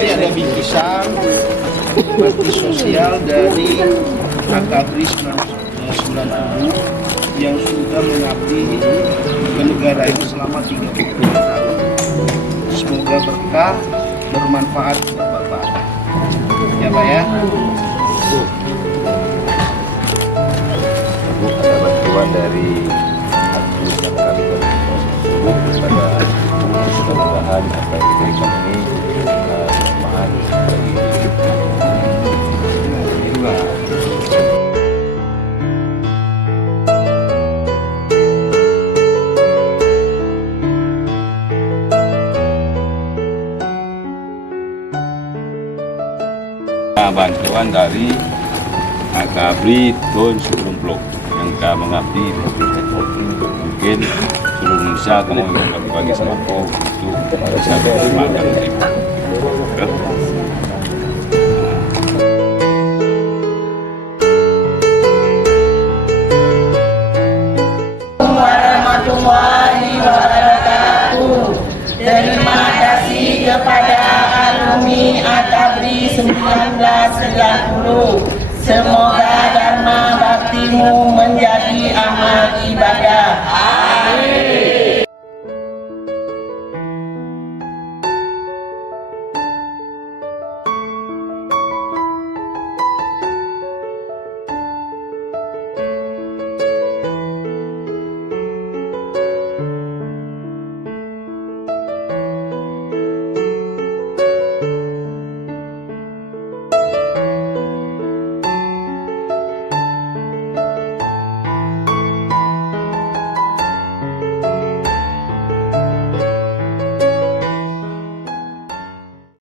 Ini ada bingkisan bakti sosial dari Akabri 90 yang sudah mengabdi ke negara ini selama 30 tahun. Semoga berkah, bermanfaat buat Bapak. Ya Pak ya. Ada bantuan dari Agus yang kami kepada mudah-mudahan apa yang diberikan ini bermanfaat bagi bantuan dari Akabri Don Subrumplok yang telah mengabdi mungkin seluruh Indonesia kamu bagi-bagi sembako untuk bisa bermakan ribu. Warahmatullahi wabarakatuh. Terima kasih kepada alumni Akabri 1990. Semoga dharma baktimu menjadi amal